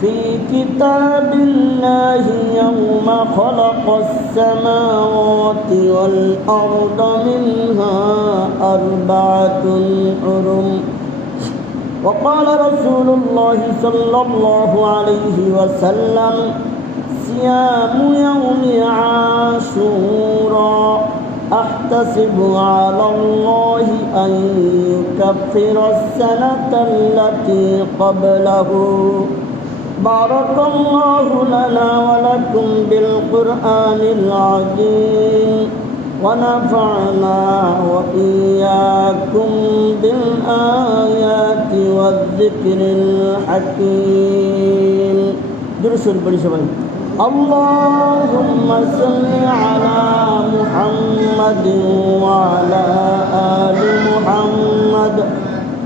في كتاب الله يوم خلق السماوات والأرض منها أربعة حرم وقال رسول الله صلى الله عليه وسلم صيام يوم عاشوراء أحتسب على الله أن يكفر السنة التي قبله بارك الله لنا ولكم بالقرآن العظيم ونفعنا وإياكم بالآيات والذكر الحكيم درس البرشوين اللهم صل على محمد وعلى آل محمد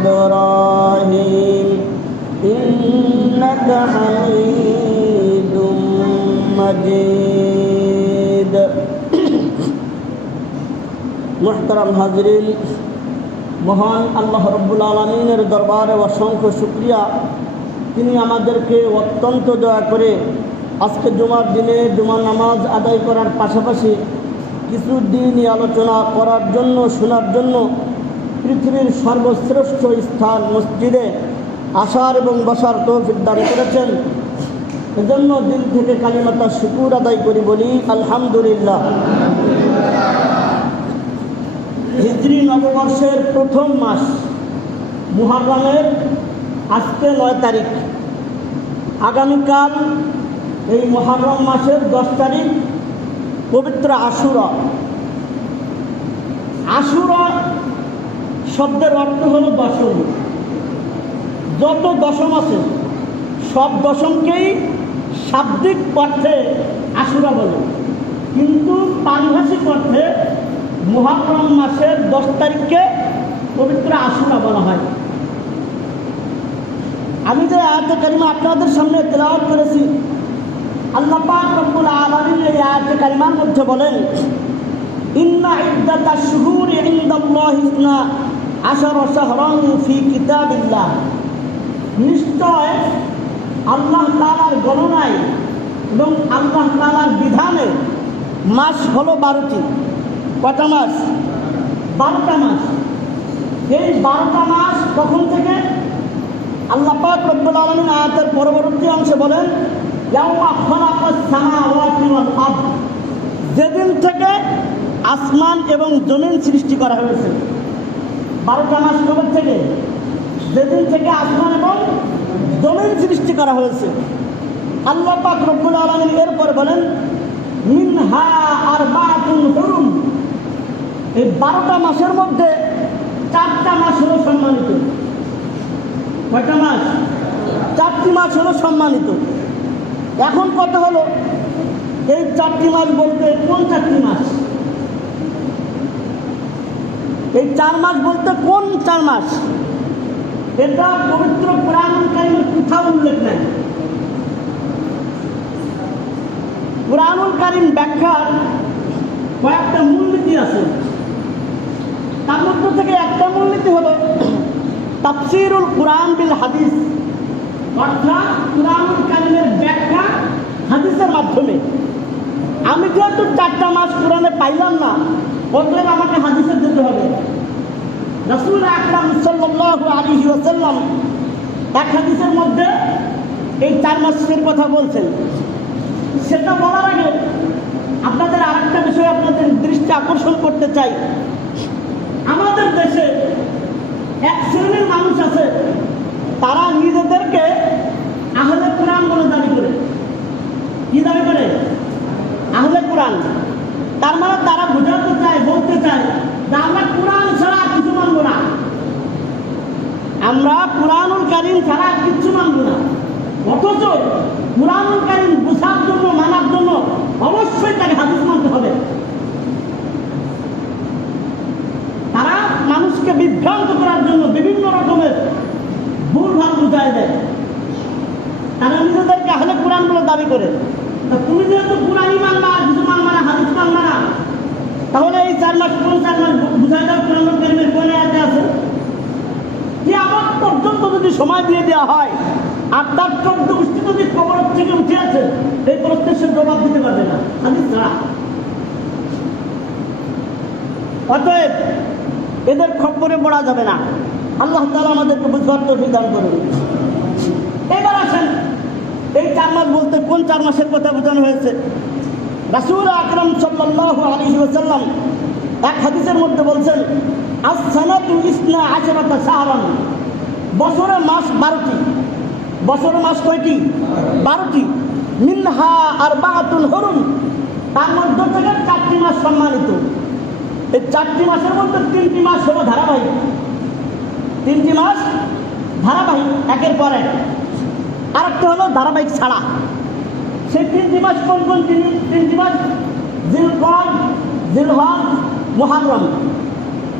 إبراهيم إنك حميد مجيد মোহতারাম হাজরিন মহান আল্লাহ রব্বুল আলমিনের দরবারে অসংখ্য শুক্রিয়া তিনি আমাদেরকে অত্যন্ত দয়া করে আজকে জুমার দিনে জুমার নামাজ আদায় করার পাশাপাশি কিছু দিনই আলোচনা করার জন্য শোনার জন্য পৃথিবীর সর্বশ্রেষ্ঠ স্থান মসজিদে আসার এবং বসার তৌফিক দান করেছেন। এজন্য দিন থেকে কালিমাতা শুকুর আদায় করি বলি, আলহামদুলিল্লাহ। হিজরি নববর্ষের প্রথম মাস মুহাররমের আজকে নয় তারিখ। আগামীকাল এই মহারম মাসের দশ তারিখ পবিত্র আশুরা। আশুরা শব্দের অর্থ হলো দশম। যত দশম আছে, সব দশমকেই শাব্দিক অর্থে আশুরা বলে। কিন্তু পারিভাষিক অর্থে মহারম মাসের দশ তারিখকে পবিত্র আশুরা বলা হয়। আমি যে আয়াত কারিমা আপনাদের সামনে তেলাওয়াত করেছি, আল্লাহ রব্বুল আলামিন এই আয়াত কারিমার মধ্যে বলেন, ইন্না ইদ্দাতা শুহুর ইনদাল্লাহি ইসনা। আশারা শাহরান ফি কিতাবিল্লাহ। নিশ্চয় আল্লাহ তাআলার গণনায় এবং আল্লাহ তাআলার বিধানে মাস হলো বারোটি। কটা মাস? বারোটা মাস। এই বারোটা মাস কখন থেকে? আল্লাহ পাক রব্বুল আলামিন আয়াতের পরবর্তী অংশে বলেন যেদিন থেকে আসমান এবং জমিন সৃষ্টি করা হয়েছে। বারোটা মাস কবে থেকে যেদিন থেকে আসমান এবং জমিন সৃষ্টি করা হয়েছে। আল্লাহ পাক রব্বুল আলামিন এরপরে বলেন, মিনহা আর বাতুল হুরুম। এই বারোটা মাসের মধ্যে চারটা মাস হলো সম্মানিত। কয়টা মাস? চারটি মাস হলো সম্মানিত। এখন কত হলো, এই চারটি মাস বলতে কোন চারটি মাস? এই চার মাস বলতে কোন চার মাস? এটা পবিত্র কোরআন কোথাও উল্লেখ নেই। কোরআনুল ব্যাখ্যার কয়েকটা মূলনীতি আছে। তার মধ্য থেকে একটা মূলনীতি হলো, তাফসিরুল কোরআন বিল হাদিস, অর্থাৎ কোরআনুল ব্যাখ্যা হাদিসের মাধ্যমে। আমি যেহেতু চারটা মাস কোরআনে পাইলাম না অতএব আমাকে হাদিসে যেতে হবে। রসুল আকরাম সাল্লাল্লাহু আলাইহি ওয়াসাল্লাম এক হাদিসের মধ্যে এই চার মাসের কথা বলছেন। সেটা বলার আগে আপনাদের আরেকটা বিষয় আপনাদের দৃষ্টি আকর্ষণ করতে চাই। আমাদের দেশে এক শ্রেণির মানুষ আছে, তারা নিজেদেরকে আহলে কোরআন বলে দাবি করে। কি দাবি করে? আহলে কোরআন। তার মানে তারা বোঝাতে চায়, বলতে চায় যে আমরা কোরআন ছাড়া কিছু মানব না। আমরা কোরআনুল কারিম ছাড়া কিচ্ছু মানব না। অথচ কোরআনুল কারিম বোঝার জন্য, মানার জন্য অবশ্যই তাকে হাদিস মানতে হবে। তারা মানুষকে বিভ্রান্ত করার জন্য বিভিন্ন রকমের ভুল ভালো বুঝায় দেয়। তারা নিজেদেরকে আহলে কোরআন বলে দাবি করে। তুমি যেহেতু কোরআনই মানবা কিছু মানবা না, হাদিস মানবা না তাহলে এই চার মাস কোন চার মাস বুঝাই দাও কোরআন কারিমের কোনে আয়াতে আছে? আমার পর্যন্ত যদি সময় দিয়ে দেওয়া হয় আর তার চোদ্দ গোষ্ঠী যদি কবর থেকে উঠে আছে এই সে জবাব দিতে পারবে না। ছাড়া। অতএব এদের খবরে পড়া যাবে না। আল্লাহ তালা আমাদেরকে বুঝবার তো দান করুন। এবার আসেন, এই চার মাস বলতে কোন চার মাসের কথা বোঝানো হয়েছে? রাসুল আকরম সাল্লাহ আলী ওসাল্লাম এক হাদিসের মধ্যে বলছেন আজ সানাতুল ইসনা আশরাতা সাহারান বছরে মাস বারোটি। বছরে মাস কয়টি? বারোটি। মিনহা আর বাহাতুল হরুন তার মধ্য থেকে চারটি মাস সম্মানিত। এই চারটি মাসের মধ্যে তিনটি মাস হলো ধারাবাহিক। তিনটি মাস ধারাবাহিক, একের পর এক। আরেকটা হলো ধারাবাহিক ছাড়া। সেই তিন মাস কোন কোন তিন তিনটি মাস জিলকদ জিলহজ, মুহাররম।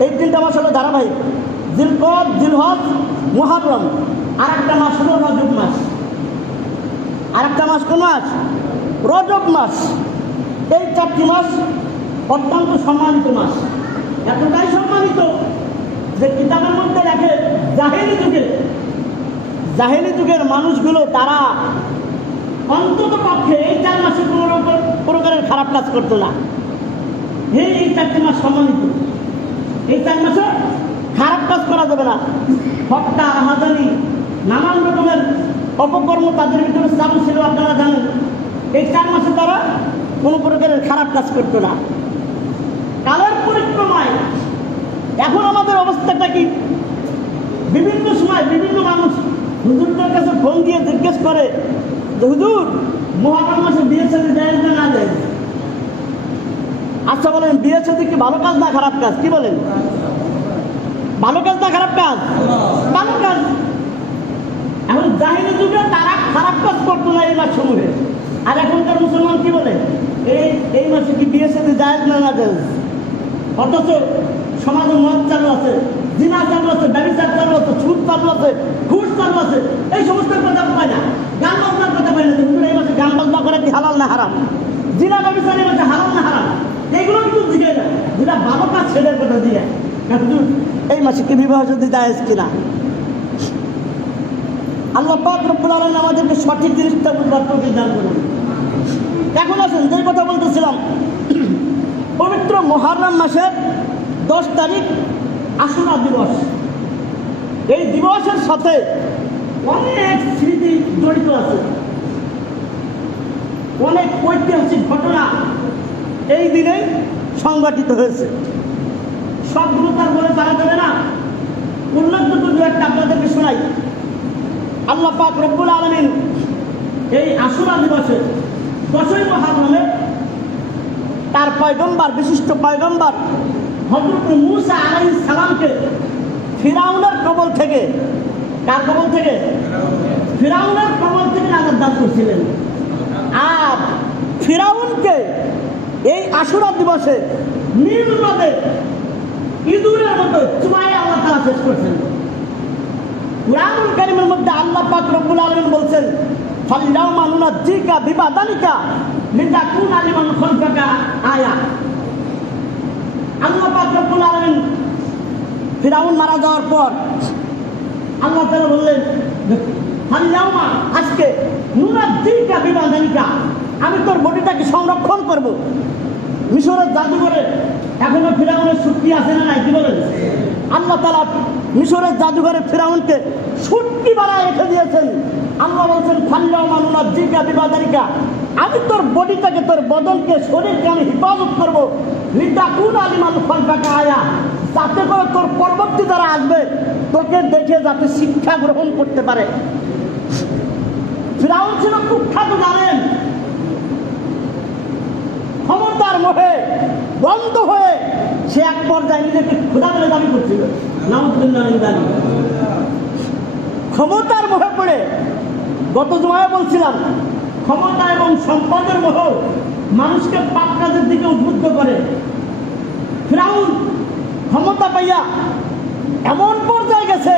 এই তিনটা মাস হলো ধারাবাহিক। জিলকদ জিলহজ, মুহাররম। আর একটা মাস হলো রজব মাস। আর একটা মাস কোন মাস? রজব মাস। এই চারটি মাস অত্যন্ত সম্মানিত মাস। এতটাই সম্মানিত যে কিতাবের মধ্যে লেখে, জাহেলি যুগে জাহেলি যুগের মানুষগুলো তারা অন্তত পক্ষে এই চার মাসে কোনো প্রকারের খারাপ কাজ করতো না। হে, এই চারটি মাস সম্মানিত এই চার মাসে খারাপ কাজ করা যাবে না। হত্যা হাজানি নানান রকমের অপকর্ম তাদের ভিতরে চালু ছিল, আপনারা জানেন। এই চার মাসে তারা কোনো প্রকারের খারাপ কাজ করতো না। কালের পরিক্রমায় এখন আমাদের অবস্থাটা কি? বিভিন্ন সময় বিভিন্ন মানুষ হুজুরদের কাছে ফোন দিয়ে জিজ্ঞেস করে হুজুর মহারম মাসে বিয়ে সাথে যায় না যায়। আচ্ছা বলেন বিয়ে সাথে কি ভালো কাজ না খারাপ কাজ? কি বলেন? ভালো কাজ না খারাপ কাজ? ভালো কাজ। এখন জাহিনী যুগে তারা খারাপ কাজ করতো না এই মাস সমূহে। আর এখনকার মুসলমান কি বলে? এই এই মাসে কি বিয়ে সাথে যায় না যায়? অথচ সমাজে মদ চালু আছে, জিনা চালু আছে ব্যবসার চালু আছে, ছুট চালু আছে, ঘুষ চালু আছে, এই সমস্ত কথা পায় না। এই মাসে কি হালাল না হারাম? না হারাম। কিন্তু দিয়ে। এই মাসে কি বিবাহ যদি যায় কিনা? আল্লাহ পাক আমাদেরকে সঠিক জিনিসটা এখন আসুন যে কথা বলতেছিলাম, পবিত্র মহারম মাসের দশ তারিখ আশুরা দিবস। এই দিবসের সাথে অনেক স্মৃতি জড়িত আছে। অনেক ঐতিহাসিক ঘটনা এই দিনে সংঘটিত হয়েছে। সবগুলো তার বলে জানা যাবে না। উল্লেখযোগ্য দু একটা আপনাদেরকে শোনাই। আল্লাহ পাক রব্বুল আলমিন এই আশুরা দিবসে দশই মহারমে তার পয়গম্বার, বিশিষ্ট পয়গম্বার হজরত মুসা আলাই সালামকে ফিরাউনের কবল থেকে কার কবল থেকে? ফিরাউনের কবল থেকে নাজার দান করছিলেন। আর ফিরাউনকে এই আশুরা দিবসে নীল নদে ইঁদুরের মতো চুমাই আল্লাহ তারা শেষ করছেন। কুরআনুল কারীমের মধ্যে আল্লাহ পাক রব্বুল আলামিন বলছেন ফাল্লাউমা নুনাজ্জিকা বিবাদানিকা লিতাকুনা লিমান খালফাকা আয়া। আল্লাহ পাক রব্বুল আলামিন ফিরাউন মারা যাওয়ার পর আল্লাহ তারা বললেন আজকে বিমান বিবাদানিকা আমি তোর বডিটাকে সংরক্ষণ করব। মিশরের জাদুঘরে এখনও ফিরাউনের শক্তি আছে না কি বলেন? আল্লাহ তালা মিশরের জাদুঘরে ফিরাউনকে সুটকি বাড়ায় রেখে দিয়েছেন। আল্লাহ আমি তোর বডিটাকে, তোর বদনকে শরীরকে আমি হেফাজত করব। আয়া। যাতে করে তোর পরবর্তী যারা আসবে, তোকে দেখে যাতে শিক্ষা গ্রহণ করতে পারে। ফিরাউন ছিল কুখ্যাত জানেন ক্ষমতার মোহে, বন্ধ হয়ে সে এক পর্যায়ে নিজেকে ক্ষুধা বলে দাবি করছিল। ক্ষমতার মোহে পড়ে গত জমায় বলছিলাম, ক্ষমতা এবং সম্পদের মোহ মানুষকে পাপ কাজের দিকে উদ্বুদ্ধ করে। ফ্রাউন ক্ষমতা পাইয়া এমন পর্যায়ে গেছে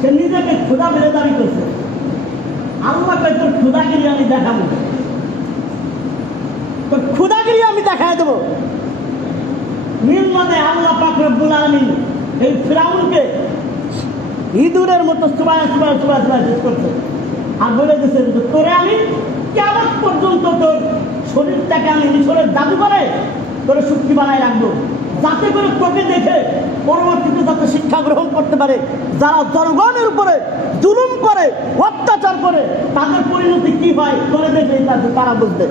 সে নিজেকে ক্ষুধা মেরে দাবি করছে। আল্লাহকে তোর ক্ষুদাগিরি আমি দেখাবো। তোর ক্ষুদাগিরি আমি দেখাই দেবো। নীল মানে আল্লাহ পাক রব্বুল আলামিন এই ফ্রাউনকে ইঁদুরের মতো চুবায় চুবায় চুবায় শেষ করছে। আর বলে দিয়েছে যে তোরে আমি কেমন পর্যন্ত তোর শরীরটাকে আমি মিশরের জাদু করে তোরে শক্তি বানায় রাখব? যাতে করে তোকে দেখে পরবর্তীতে যাতে শিক্ষা গ্রহণ করতে পারে, যারা জনগণের উপরে জুলুম করে, অত্যাচার করে, তাদের পরিণতি কি হয়? তোরে দেখে তারা বুঝবে।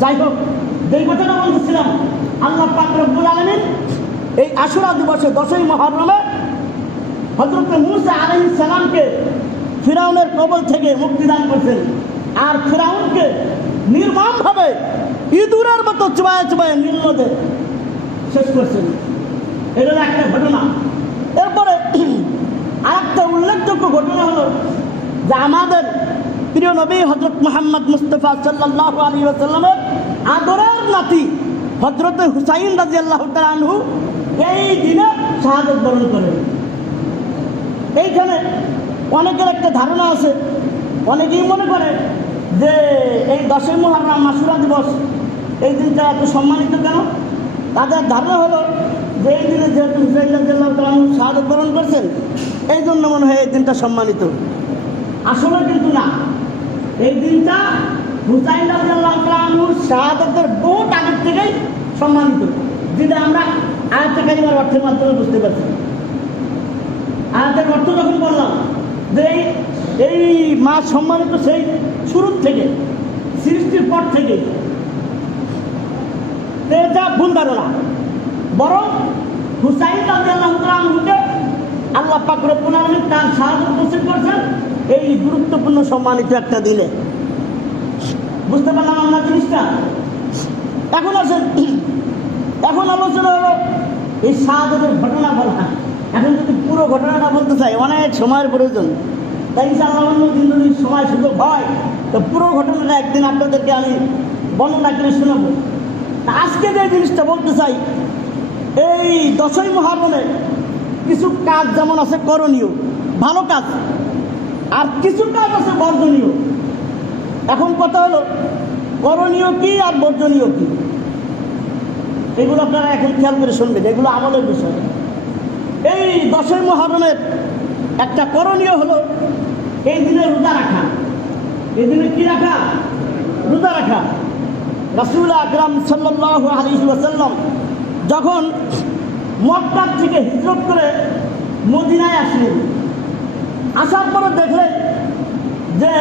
যাই হোক, যেই কথাটা বলতেছিলাম, আল্লাহ পাক রব্বুল আলামিন এই আশুরা দিবসে দশই মহরমে হজরত মুসা আলাইহিস সালামকে ফিরাউনের কবল থেকে মুক্তিদান করছেন। আর ফিরাউনকে নির্মমভাবে ইঁদুরের মতো চুবায় চুবায় নীলনদে শেষ করছেন। এটা একটা ঘটনা। এরপরে আরেকটা উল্লেখযোগ্য ঘটনা হলো যে আমাদের প্রিয় নবী হজরত মোহাম্মদ মুস্তফা সাল্লাহ আলী আসাল্লামের আদরের নাতি হজরত হুসাইন রাজি আল্লাহ আনহু এই দিনে শাহাদত বরণ করেন। এইখানে অনেকের একটা ধারণা আছে। অনেকেই মনে করে যে এই দশই মহারাম মাসুরা দিবস, এই দিনটা এত সম্মানিত কেন? তাদের ধারণা হলো যে এই দিনে যেহেতু শাহাদত বরণ করছেন এই জন্য মনে হয় এই দিনটা সম্মানিত। আসলে কিন্তু না। এই দিনটা হুসাইন তাআলার শাহাদতের বহুত আগের থেকেই সম্মানিত। যেটা আমরা আয়াতে কারিমার অর্থের মাধ্যমে বুঝতে পারছি। আয়াতের অর্থ যখন বললাম যে এই মাস সম্মানিত সেই শুরুর থেকে, সৃষ্টির পর থেকে এটা ভুল ধারণা, বরং হুসাইন রাজিয়াল্লাহকে আল্লাহ পাক রব্বুল আলামিন তার শাহাদত নসিব করছেন এই গুরুত্বপূর্ণ সম্মানিত একটা দিনে। বুঝতে পারলাম আমরা জিনিসটা? এখন আসেন, এখন আলোচনা হলো এই শাহাদতের ঘটনা বলা। এখন যদি পুরো ঘটনাটা বলতে চাই, অনেক সময়ের প্রয়োজন। তাই ইনশাআল্লাহ দিন যদি সময় সুযোগ হয়। তো পুরো ঘটনাটা একদিন আপনাদেরকে আমি বর্ণনা করে শোনাবো। আজকে যে জিনিসটা বলতে চাই, এই দশই মহারণে কিছু কাজ যেমন আছে করণীয়, ভালো কাজ, আর কিছু কাজ আছে বর্জনীয়। এখন কথা হলো, করণীয় কি আর বর্জনীয় কি? এগুলো আপনারা এখন খেয়াল করে শুনবেন, এগুলো আমলের বিষয়। এই দশই মহরমের একটা করণীয় হলো এই দিনে রোজা রাখা। এই দিনে কি রাখা? রোজা রাখা। রাসুল আকরাম সাল্লাহ আলী যখন মক্কার থেকে হিজরত করে মদিনায় আসলেন, আসার পরে দেখলেন যে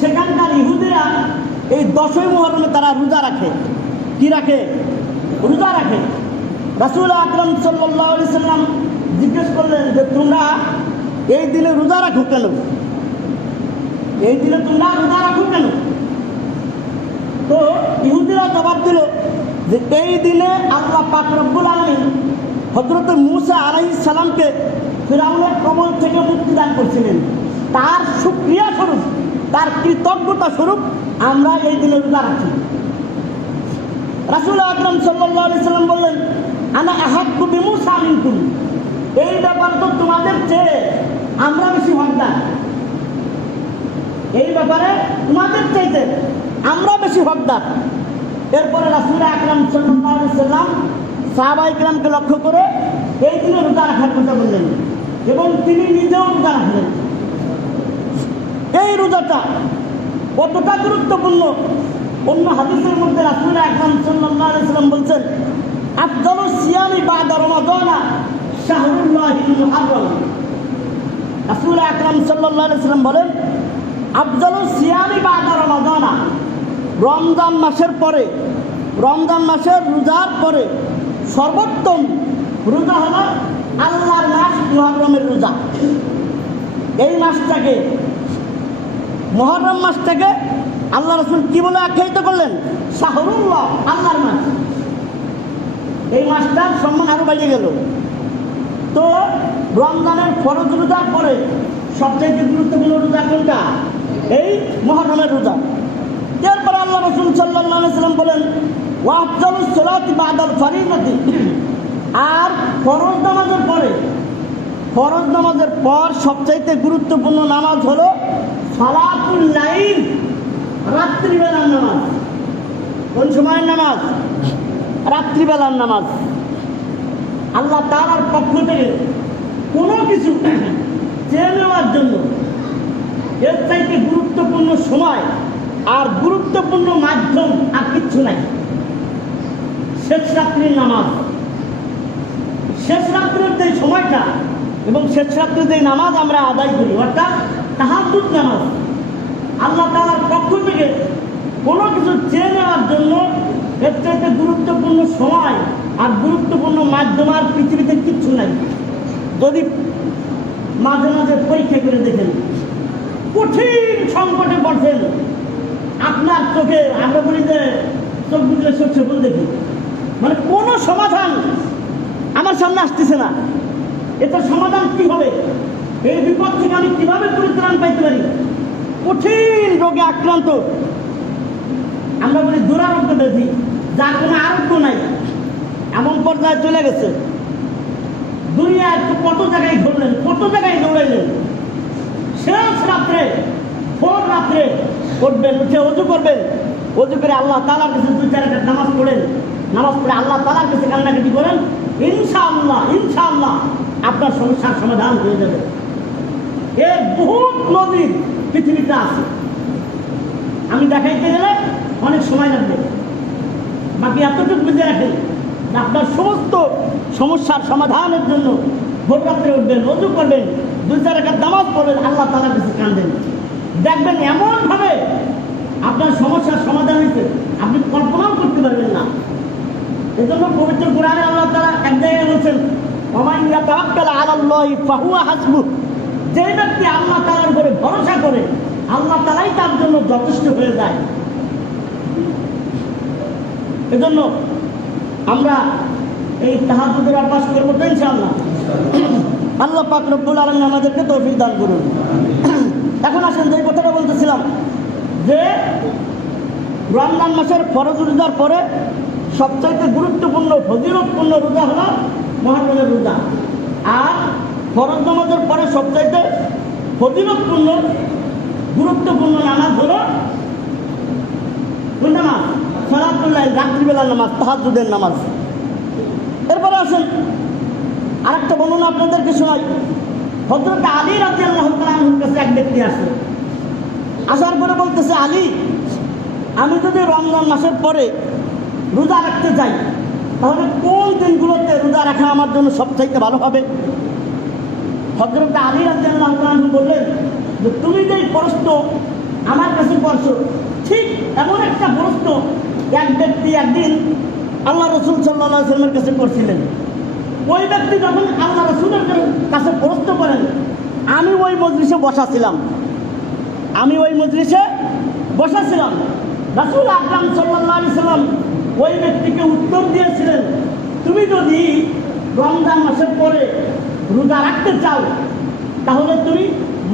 সেখানকার ইহুদিরা এই দশই মহরমে তারা রোজা রাখে। কি রাখে? রোজা রাখে। রাসুল আকরম সাল্লাম জিজ্ঞেস করলেন যে, তোমরা এই দিনে রোজা রাখো কেন? এই দিনে তোমরা রোজা রাখো কেন? তো ইহুদিরা জবাব দিল যে, এই দিনে আল্লাহ পাক রব্বুল আলমী হজরত মুসা আলাই সালামকে ফিরাউনের কবল থেকে মুক্তি দান করছিলেন। তার সুক্রিয়া স্বরূপ, তার কৃতজ্ঞতা স্বরূপ আমরা এই দিনে রোজা রাখি। রাসুল আকরম সাল্লাহ সাল্লাম বললেন আনা এই ব্যাপার তো তোমাদের চেয়ে আমরা বেশি এই ব্যাপারে তোমাদের আমরা বেশি এরপরে লক্ষ্য করে এই দিনে রোজা রাখার কথা বললেন এবং তিনি নিজেও রোজা রাখলেন। এই রোজাটা কতটা গুরুত্বপূর্ণ? অন্য হাদিসের মধ্যে রাসুল আকরাম বলছেন আফজল সিয়ামি বাদা রমাদানা শাহরুল্লাহিল মুহাররম। রাসুল আকরাম সাল্লাল্লাহু সাল্লাম বলেন আফজল সিয়ামি বাদা রমাদানা, রমজান মাসের পরে, রমজান মাসের রোজার পরে সর্বোত্তম রোজা হলো আল্লাহর মাস মুহররমের রোজা। এই মাসটাকে মহরম মাসটাকে আল্লাহ রসুল কি বলে আখ্যায়িত করলেন? শাহরুল্লাহ, আল্লাহর মাস। এই মাসটার সম্মান আরও বাড়িয়ে গেল। তো রমজানের ফরজ রোজার পরে সবচেয়ে গুরুত্বপূর্ণ রোজা কোনটা? এই মহরমের রোজা। এরপরে আল্লাহ রসুল সাল্লাম বলেন বাদাল ফারিদাতি। আর ফরজ নামাজের পরে, ফরজ নামাজের পর সবচাইতে গুরুত্বপূর্ণ নামাজ হলো সালাতুল রাত্রিবেলার নামাজ। কোন সময়ের নামাজ? রাত্রিবেলার নামাজ। আল্লাহ তালার পক্ষ থেকে কোনো কিছু চেয়ে নেওয়ার জন্য এর চাইতে গুরুত্বপূর্ণ সময় আর গুরুত্বপূর্ণ মাধ্যম আর কিচ্ছু নাই। শেষ রাত্রির নামাজ। শেষ রাত্রের যে সময়টা এবং শেষ রাত্রের যে নামাজ আমরা আদায় করি, অর্থাৎ তাহাজুদ নামাজ, আল্লাহ তালার পক্ষ থেকে কোনো কিছু চেয়ে নেওয়ার জন্য এর চাইতে গুরুত্বপূর্ণ সময় আর গুরুত্বপূর্ণ মাধ্যম আর পৃথিবীতে কিচ্ছু নাই। যদি মাঝে মাঝে পরীক্ষা করে দেখেন, কঠিন সংকটে পড়ছেন, আপনার চোখে, আমরা বলি যে চোখ বুঝলে সরষে ফুল দেখি। মানে কোনো সমাধান আমার সামনে আসতেছে না। এটার সমাধান কি হবে? এই বিপদ থেকে আমি কীভাবে পরিত্রাণ পাইতে পারি? কঠিন রোগে আক্রান্ত আমরা বলি দুরারোগ্য ব্যাধি, যার কোনো আরোগ্য নাই, এমন পর্যায়ে চলে গেছে। দুনিয়া কত জায়গায় ঘুরলেন, কত জায়গায় দৌড়াইলেন। শেষ রাত্রে, ভোর রাত্রে উঠবেন, উঠে অজু করবেন। অজু করে আল্লাহ তালার কাছে দুই, চার নামাজ পড়েন। নামাজ পড়ে আল্লাহ তালার কাছে কান্নাকাটি করেন। ইনশাআল্লাহ ইনশাআল্লাহ আপনার সমস্যার সমাধান হয়ে যাবে। এর বহুত নদী পৃথিবীতে আছে। আমি দেখাইতে গেলে অনেক সময় লাগবে। বাকি এতটুকু বুঝে রাখেন আপনার সমস্ত সমস্যার সমাধানের জন্য ভোর রাত্রে উঠবেন, রজু করবেন, দুই চার একার নামাজ পড়বেন, আল্লাহ তালার কাছে কাঁদবেন দেখবেন এমনভাবে আপনার সমস্যার সমাধান হয়েছে, আপনি কল্পনাও করতে পারবেন না। এজন্য পবিত্র কোরআনে আল্লাহ তালা এক জায়গায় বলছেন অমাইয়া তাওয়াক্কাল আলাল্লাহি ফাহুয়া হাসবু যে ব্যক্তি আল্লাহ তালার উপরে ভরসা করে, আল্লাহ তালাই তার জন্য যথেষ্ট হয়ে যায়। এজন্য আমরা এই তাহাজুদের অভ্যাস করব তো ইনশাআল্লাহ। আল্লাহ পাক রব্বুল আলম আমাদেরকে তৌফিক দান করুন। এখন আসেন, যে কথাটা বলতেছিলাম যে রমজান মাসের ফরজ রোজার পরে সবচাইতে গুরুত্বপূর্ণ, ফজিলতপূর্ণ রোজা হলো মহারমের রোজা। আর ফরজ নামাজের পরে সবচাইতে ফজিলতপূর্ণ, গুরুত্বপূর্ণ নামাজ হলো কোন নামাজ? সলাতুল্লাহ রাত্রিবেলার নামাজ তাহাজুদের নামাজ। এরপরে আসেন, আরেকটা বর্ণনা আপনাদেরকে শোনাই। হজরত আলী রাজি আল্লাহ তালাহুর কাছে এক ব্যক্তি আসে। আসার পরে বলতেছে, আলী, আমি যদি রমজান মাসের পরে রোজা রাখতে চাই তাহলে কোন দিনগুলোতে রোজা রাখা আমার জন্য সবচাইতে ভালো হবে? হজরত আলী রাজি আল্লাহ তালাহু বললেন, যে তুমি যেই প্রশ্ন আমার কাছে করছ, ঠিক এমন একটা প্রশ্ন এক ব্যক্তি একদিন আল্লাহ রসুল সাল্লামের কাছে করছিলেন। ওই ব্যক্তি যখন আল্লাহ রসুলের কাছে প্রশ্ন করেন, আমি ওই মজলিসে বসাছিলাম। আমি ওই মজলিসে বসাছিলাম। রাসুল আকরাম সাল্লাহ সাল্লাম ওই ব্যক্তিকে উত্তর দিয়েছিলেন, তুমি যদি রমজান মাসের পরে রোজা রাখতে চাও, তাহলে তুমি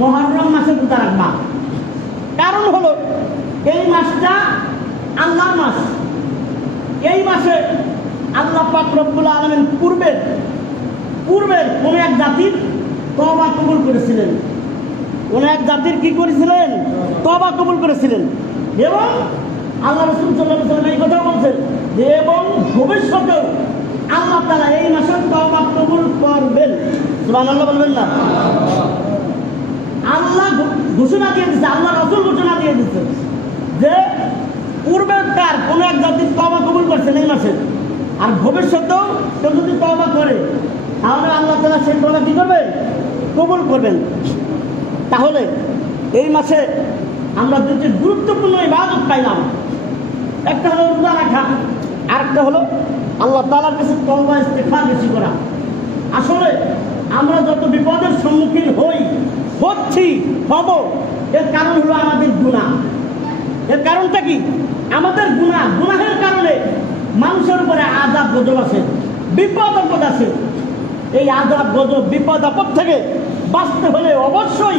মহরম মাসে রোজা রাখবা। কারণ হলো, এই মাসটা আল্লাহর মাস। এই মাসে আল্লাহ পাক রব্বুল আলমেন পূর্বের পূর্বের কোন এক জাতির তবা কবুল করেছিলেন। কোন এক জাতির কি করেছিলেন? তবা কবুল করেছিলেন। এবং আল্লাহ রসুল এই কথা বলছেন যে, এবং ভবিষ্যতেও আল্লাহ তারা এই মাসে তবা কবুল করবেন। আল্লাহ বলবেন না। আল্লাহ ঘোষণা দিয়ে দিচ্ছে আল্লাহ রসুল ঘোষণা দিয়ে দিচ্ছে যে পূর্বেকার কোন এক জাতির করছেন এই মাসে আর ভবিষ্যতেও কেউ যদি তবা করে, তাহলে আল্লাহ তালা সেই তবা কি করবেন কবুল করবেন। তাহলে এই মাসে আমরা দুটি গুরুত্বপূর্ণ ইবাদত পাইলাম। একটা হলো রোজা রাখা আর একটা হলো আল্লাহ তালার কাছে তলবা ইস্তেফা বেশি করা। আসলে আমরা যত বিপদের সম্মুখীন হই, হচ্ছি, হব, এর কারণ হলো আমাদের গুণা এর কারণটা কি? আমাদের গুণা, গুনাহের কারণে মানুষের উপরে আজাব গজব আছে, বিপদ, আপদ আছে। এই আজাব গজব, বিপদ, আপদ থেকে বাঁচতে হলে অবশ্যই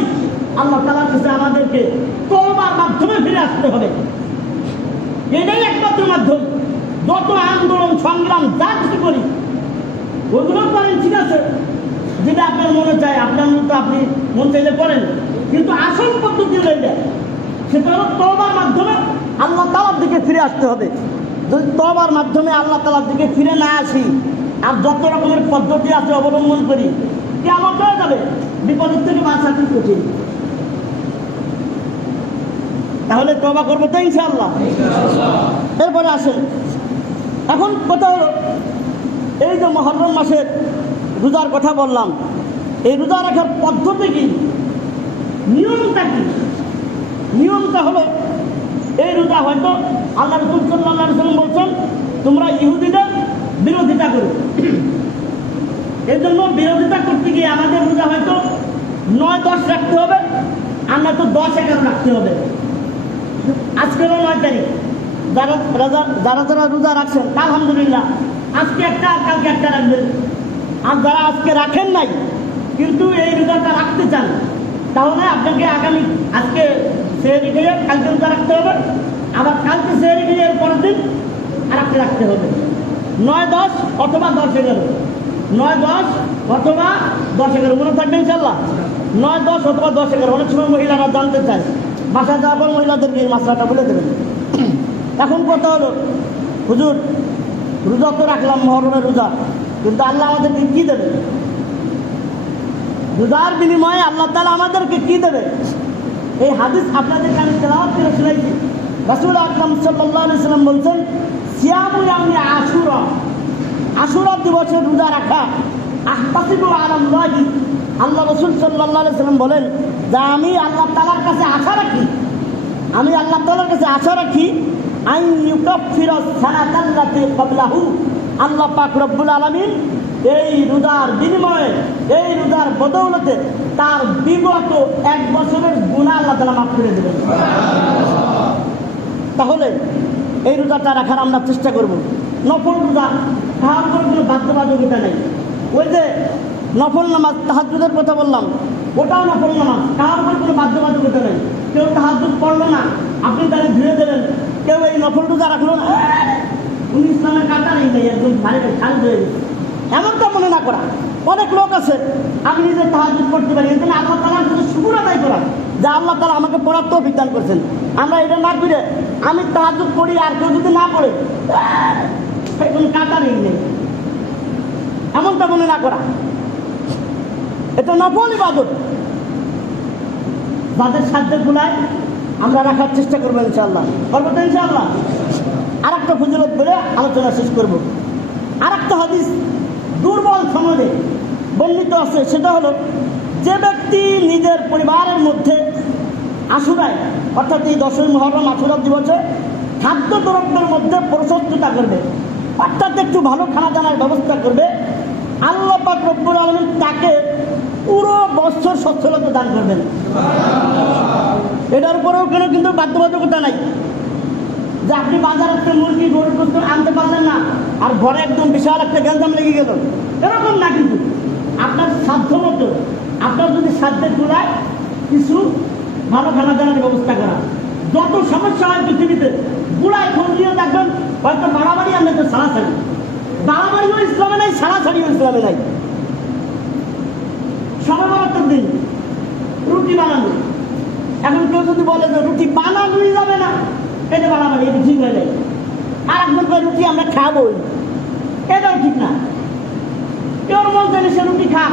আল্লাহ তালার কাছে আমাদেরকে তলবার মাধ্যমে ফিরে আসতে হবে। এটাই একমাত্র মাধ্যম। যত আন্দোলন, সংগ্রাম, যা কিছু করি, ওগুলো করেন, ঠিক আছে। যেটা আপনার মনে চায়, আপনার মতো আপনি মন চাইলে করেন। কিন্তু আসল পদ্ধতি হয়ে যায় সেটা হলো তবার মাধ্যমে আল্লাহ তালার দিকে ফিরে আসতে হবে। যদি তবার মাধ্যমে আল্লাহ তালার দিকে ফিরে না আসি আর যত রকমের পদ্ধতি আছে অবলম্বন করি কেমন হয়ে যাবে। বিপদের থেকে বাঁচা কি কঠিন। তাহলে তবা করব তো ইনশাআল্লাহ। এরপরে আসেন। এখন কথা হলো এই যে মহরম মাসের রোজার কথা বললাম এই রোজা রাখার পদ্ধতি কি? নিয়মটা কি? নিয়মটা হলো, এই রোজা হয়তো আল্লাহ রসুল বলছেন, তোমরা ইহুদিদের বিরোধিতা করো। এই জন্য বিরোধিতা করতে গিয়ে আমাদের রোজা হয়তো নয়, দশ রাখতে হবে আর তো দশ, এগারো রাখতে হবে। আজকেরও নয় তারিখ। যারা যারা যারা রোজা রাখছেন আলহামদুলিল্লাহ, আজকে একটা আর কালকে একটা রাখবেন। আর যারা আজকে রাখেন নাই, কিন্তু এই রোজাটা রাখতে চান, তাহলে আপনাকে আগামী আজকে সেহরি খেয়ে কালকে রোজা রাখতে হবে, আবার কালকে সেহরি খেয়ে পরের দিন আর একটা রাখতে হবে। নয় দশ অথবা দশ এগারো। নয় দশ অথবা দশ এগারো, মনে থাকবে ইনশাল্লাহ নয় দশ অথবা দশ এগারো, অনেক সময় মহিলারা জানতে চায়। বাসা যাওয়ার পর মহিলাদেরকে এই মাসলাটা বলে দেবেন। এখন কথা হলো, হুজুর, রোজা তো রাখলাম, মহরমের রোজা, কিন্তু আল্লাহ আমাদেরকে কি দেবে? রোজার বিনিময়ে আল্লাহ তালা আমাদেরকে কি দেবে? এই হাদিস আপনাদেরকে আমি তেলাওয়াত করে শুনাইছি রাসুল আকরাম সাল্লাহ সাল্লাম বলছেন, সিয়ামু ইয়ামি আশুরা। আশুরা দিবসে রোজা রাখা, আহতাসিবু আলাল্লাহি। আল্লাহ রসুল সাল্লাহ সাল্লাম বলেন, যা আমি আল্লাহ তালার কাছে আশা রাখি, আমি আল্লাহ তালার কাছে আশা রাখি, আইন ইউকাফির সানাতাল্লাতি কবলাহু আল্লাহ পাক রব্বুল আলামিন এই রোজার বিনিময়ে, এই রোজার বদৌলতে তার বিগত এক বছরের গুণা আল্লাহ তালা মাফ করে দেবেন। তাহলে এই রোজাটা রাখার আমরা চেষ্টা করব। নফল রোজা তাহার উপর কোনো বাধ্যবাধকতা নেই। ওই যে নফল নামাজ তাহাজুদের কথা বললাম, ওটাও নফল নামাজ তাহার উপর কোনো বাধ্যবাধকতা নেই। কেউ তাহাজুদ পড়ল না, আপনি তাহলে ধুয়ে দেবেন। কেউ এই নফল রোজা রাখল না। উনি ইসলামের কাটা নেই একদম ভারী খালি গেছে। এমনটা মনে না করা। অনেক লোক আছে, আমি নিজে তাহাজুদ করতে পারি কিন্তু আল্লাহ তালার কাছে শুকুর আদায় করা যে আল্লাহ তালা আমাকে পড়ার তো অভিজ্ঞান করছেন। আমরা এটা না করে আমি তাহাজুদ করি আর কেউ যদি না পড়ে কোনো কাটা নেই। এমনটা মনে না করা। এটা নফল ইবাদত। যাদের সাধ্যের গুলায় আমরা রাখার চেষ্টা করব ইনশাল্লাহ করব তো ইনশাল্লাহ আর একটা ফজিলত বলে আলোচনা শেষ করব। আর একটা হাদিস দুর্বল সমাজে বর্ণিত আছে, সেটা হলো যে ব্যক্তি নিজের পরিবারের মধ্যে আশুরায়, অর্থাৎ এই দশই মহরম আশুরা দিবসে খাদ্য দ্রব্যের মধ্যে প্রশস্ততা করবে, অর্থাৎ একটু ভালো খানা দানার ব্যবস্থা করবে, আল্লাহ পাক রব্বুল আলমিন তাকে পুরো বছর সচ্ছলতা দান করবেন। এটার উপরেও কোনো কিন্তু বাধ্যবাধকতা নাই। যে আপনি বাজার একটা মুরগি, গরুর গোস্ত আনতে পারলেন না, আর ঘরে একদম বিশাল একটা গ্যাঞ্জাম লেগে গেল। এরকম না কিন্তু। আপনার সাধ্য মতো আপনার যদি সাধ্যের তুলায় কিছু ভালো খানা দানার ব্যবস্থা করা। যত সমস্যা হয় পৃথিবীতে, গুড়ায় ফোন দিয়ে দেখবেন হয়তো বাড়াবাড়ি আর নয়তো সারাসারি বাড়াবাড়িও ইসলামে নাই সারাসারিও ইসলামে নাই। সবে দিন, রুটি বানানো। এখন কেউ যদি বলে যে রুটি বানানোই যাবে না এটা বানাবে এটা ঠিক হয়ে যায়। আর একজন কয় রুটি আমরা খাবোই। এটাও ঠিক না। কেউ মন চাইলে সে রুটি খা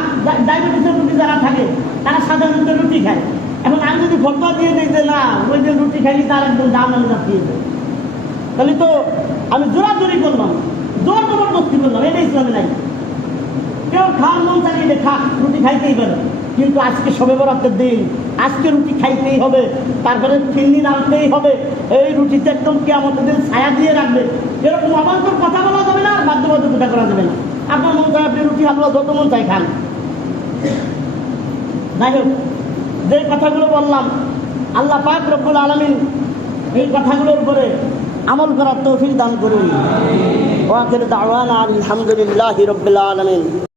ডায়াবেটিসের রুটি যারা থাকে, তারা সাধারণত রুটি খায়। এখন আমি যদি ফটোয়া দিয়ে দিই যে না, ওই যে রুটি খাইনি তার একদম দাম আমি দিয়ে দেয়। তাহলে তো আমি জোরাজোরি করলাম, জোর জবরদস্তি করলাম, এটা ইসলামে নাই। কেউ খাওয়ার মন চাইলে খা রুটি খাইতেই পারে। কিন্তু আজকে সবে বরাতের দিন। আজকে রুটি খাইতেই হবে, তারপরে চিনি রাখতেই হবে। এই রুটিতে একদম কেমন দিন ছায়া দিয়ে রাখবে। এরকম অবান্তর কথা বলা যাবে না আর বাধ্যবাধকতা করা যাবে না। আপনার মন চায় আপনি রুটি হালুয়া যত মন চাই খান। যাই হোক, যে কথাগুলো বললাম, আল্লাহ পাক রব্বুল আলমিন এই কথাগুলোর উপরে আমল করার তৌফিক দান করুন। ওয়াকির দাওয়ানা আলহামদুলিল্লাহি রব্বিল আলামিন।